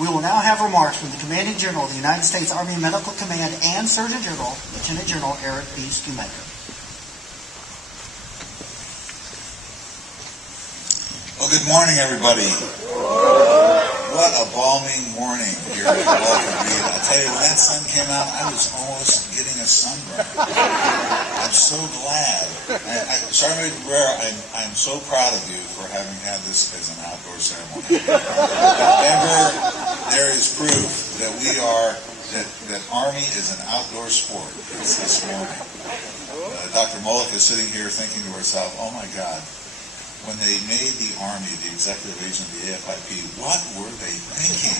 We will now have remarks from the Commanding General of the United States Army Medical Command and Surgeon General, Lieutenant General Eric B. Schoomaker. Well, good morning, everybody. What a balmy morning here at Walter Reed. I'll tell you, when that sun came out, I was almost getting a sunburn. I'm so glad. Sergeant Rivera, I'm so proud of you for having had this as an outdoor ceremony. Ever there is proof that that Army is an outdoor sport. It's this morning. Dr. Mullick is sitting here thinking to herself, oh my God, when they made the Army the executive agent of the AFIP, what were they thinking?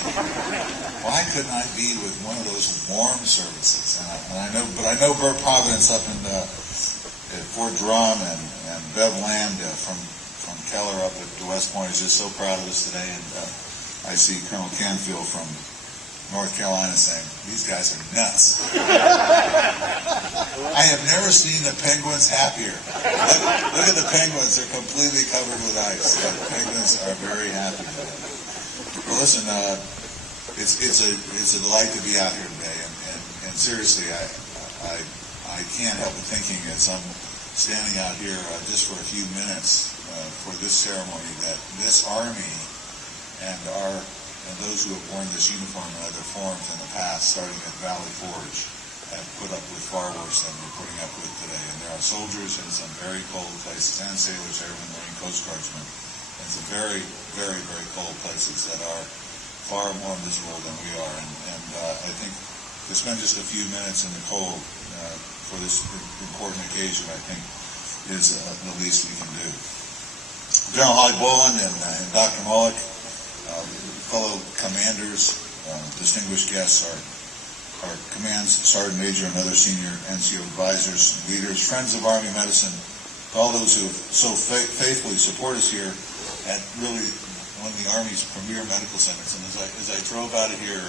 Why couldn't I be with one of those warm services? I know Burt Providence up in at Fort Drum and Bev Land from Keller up at West Point is just so proud of us today. And I see Colonel Canfield from North Carolina saying, these guys are nuts. I have never seen the penguins happier. Look at the penguins. They're completely covered with ice. The penguins are very happy. Well, listen, it's a delight to be out here today. And seriously, I can't help but thinking as I'm standing out here just for a few minutes for this ceremony that this Army and those who have worn this uniform in other forms in the past, starting at Valley Forge, have put up with far worse than we're putting up with today. And there are soldiers in some very cold places, and sailors, airmen, Marine, Coast Guardsmen, in some very, very, very cold places that are far more miserable than we are. And I think to spend just a few minutes in the cold for this important occasion, I think, is the least we can do. General Holly Boland and Dr. Mullick, fellow commanders, distinguished guests, our Command's Sergeant Major and other senior NCO advisors, leaders, friends of Army medicine, all those who have so faithfully support us here at really one of the Army's premier medical centers. And as I drove out of here,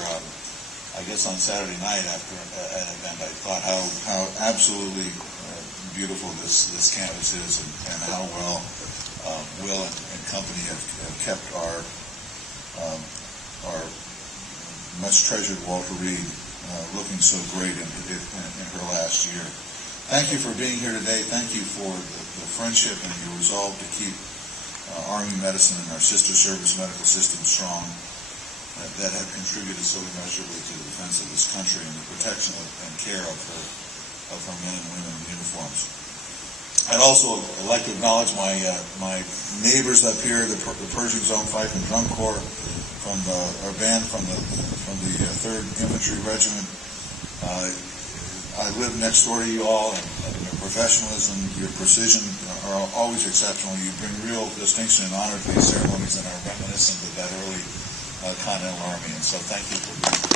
I guess on Saturday night after an event, I thought how absolutely beautiful this campus is and how well Will and company have kept our much treasured Walter Reed looking so great in her last year. Thank you for being here today. Thank you for the friendship and your resolve to keep Army medicine and our sister service medical system strong that have contributed so immeasurably to the defense of this country and the protection and care of her men and women in uniforms. I'd also like to acknowledge my neighbors up here, the Pershing Zone Fife and Drum Corps, from our band from the 3rd Infantry Regiment. I live next door to you all, and your professionalism, your precision are always exceptional. You bring real distinction and honor to these ceremonies and are reminiscent of that early Continental Army. And so thank you for being here.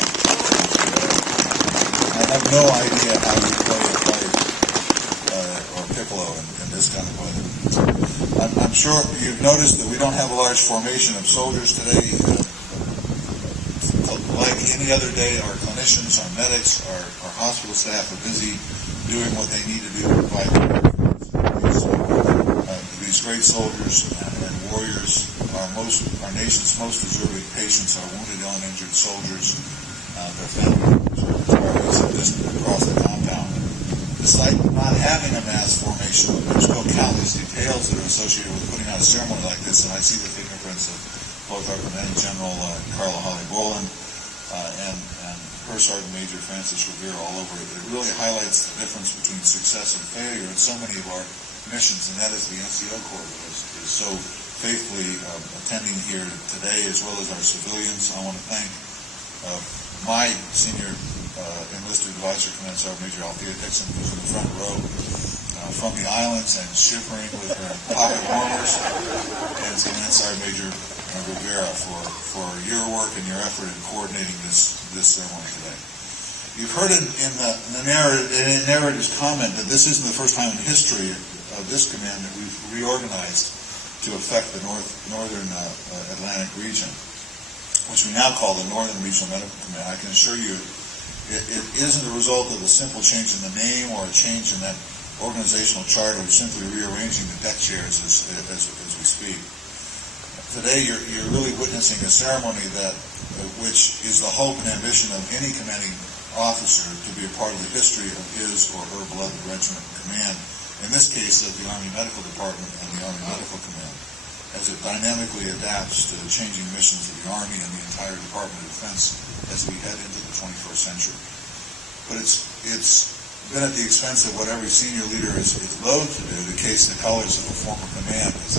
I have no idea how you play a pipe or piccolo in this kind of weather. I'm sure you've noticed that we don't have a large formation of soldiers today. Like any other day, our clinicians, our medics, our hospital staff are busy doing what they need to do to provide these great soldiers and warriors. Our nation's most deserving patients are wounded, ill, and injured soldiers. Their family members are distant across the compound. Despite not having a mass formation, there's no countless details that are associated with putting on a ceremony like this, and I see the fingerprints of both our Commanding General Carla Holly Boland and her Sergeant Major Francis Rivera all over it. It really highlights the difference between success and failure in so many of our missions, and that is the NCO Corps that is so faithfully attending here today, as well as our civilians. I want to thank my senior enlisted advisor, Command Sergeant Major Althea Dixon, who's in the front row from the islands and shivering with her pocket warmers, and Command Sergeant Major Rivera for your work and your effort in coordinating this ceremony today. You've heard in the narrator's comment that this isn't the first time in history of this command that we've reorganized to affect the northern Atlantic region, which we now call the Northern Regional Medical Command. I can assure you it isn't a result of a simple change in the name or a change in that organizational chart or simply rearranging the deck chairs as we speak. today you're really witnessing a ceremony which is the hope and ambition of any commanding officer to be a part of the history of his or her beloved regiment and command, in this case of the Army Medical Department and the Army Medical Command, as it dynamically adapts to the changing missions of the Army and the entire Department of Defense as we head into the 21st century. But it's been at the expense of what every senior leader is loath to do, to case the colors of a former command. As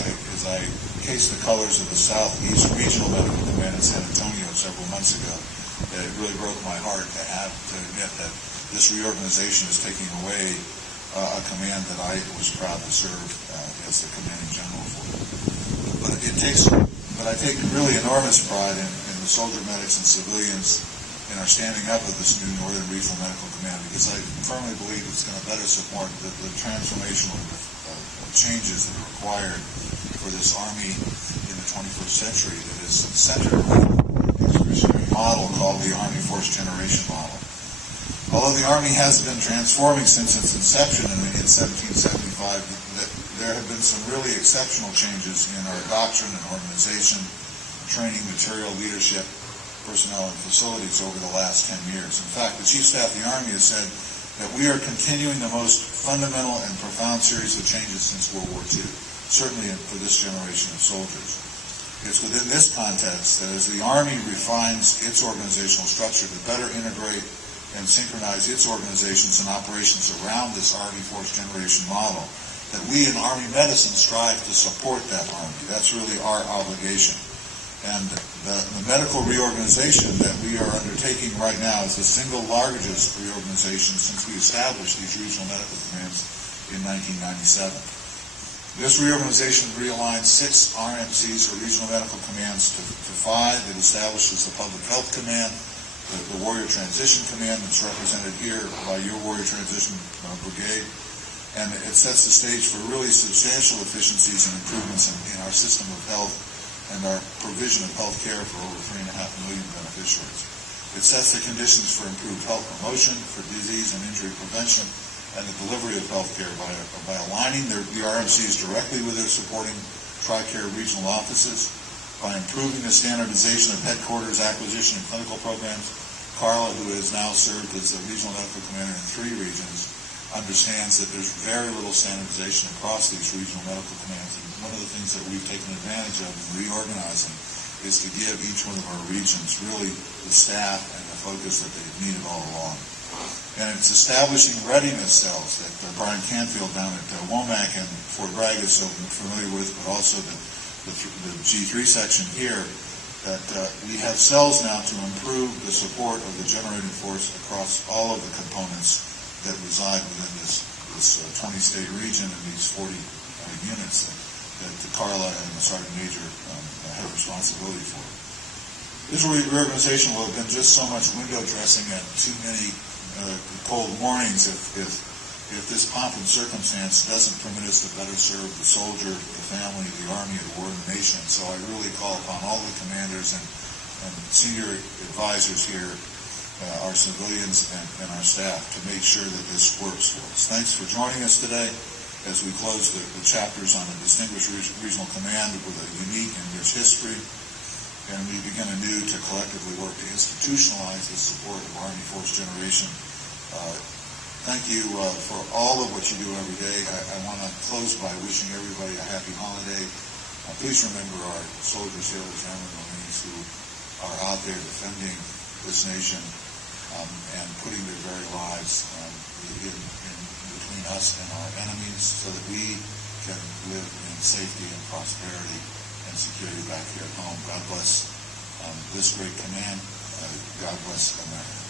I cased the colors of the Southeast Regional Medical Command in San Antonio several months ago, it really broke my heart to admit that this reorganization is taking away a command that I was proud to serve as the commanding general for. But I take really enormous pride in the soldier medics and civilians in our standing up of this new Northern Regional Medical Command, because I firmly believe it's going to better support the transformational changes that are required for this Army in the 21st century that is centered around an exclusionary model called the Army Force Generation model. Although the Army has been transforming since its inception in 1775, there have been some really exceptional changes in our doctrine and organization, training, material, leadership, personnel, and facilities over the last 10 years. In fact, the Chief Staff of the Army has said that we are continuing the most fundamental and profound series of changes since World War II, certainly for this generation of soldiers. It's within this context that as the Army refines its organizational structure to better integrate and synchronize its organizations and operations around this Army Force Generation model, that we in Army Medicine strive to support that Army. That's really our obligation. And the medical reorganization that we are undertaking right now is the single largest reorganization since we established these regional medical commands in 1997. This reorganization realigns 6 RMCs, or regional medical commands, to 5. It establishes the Public Health Command, the Warrior Transition Command, that's represented here by your Warrior Transition Brigade, and it sets the stage for really substantial efficiencies and improvements in our system of health and our provision of health care for over 3.5 million beneficiaries. It sets the conditions for improved health promotion, for disease and injury prevention, and the delivery of health care by aligning the RMCs directly with their supporting TRICARE regional offices, by improving the standardization of headquarters, acquisition, and clinical programs. Carla, who has now served as the regional medical commander in 3 regions, understands that there's very little standardization across these regional medical commands. And one of the things that we've taken advantage of in reorganizing is to give each one of our regions really the staff and the focus that they've needed all along. And it's establishing readiness cells that Brian Canfield down at Womack and Fort Bragg is so familiar with, but also the G3 section here, that we have cells now to improve the support of the generating force across all of the components that reside within this 20-state region and these 40 units that Carla and the Sergeant Major have responsibility for. This reorganization will have been just so much window dressing at too many cold mornings if this pomp and circumstance doesn't permit us to better serve the soldier, the family, the Army, the war, and the nation. So I really call upon all the commanders and senior advisors here, our civilians and our staff, to make sure that this works for us. Thanks for joining us today as we close the chapters on a distinguished regional command with a unique and rich history, and we begin anew to collectively work to institutionalize the support of Army Force Generation. Thank you for all of what you do every day. I want to close by wishing everybody a happy holiday. Please remember our soldiers, sailors, airmen, Marines who are out there defending this nation and putting their very lives in between us and our enemies so that we can live in safety and prosperity and security back here at home. God bless this great command. God bless America.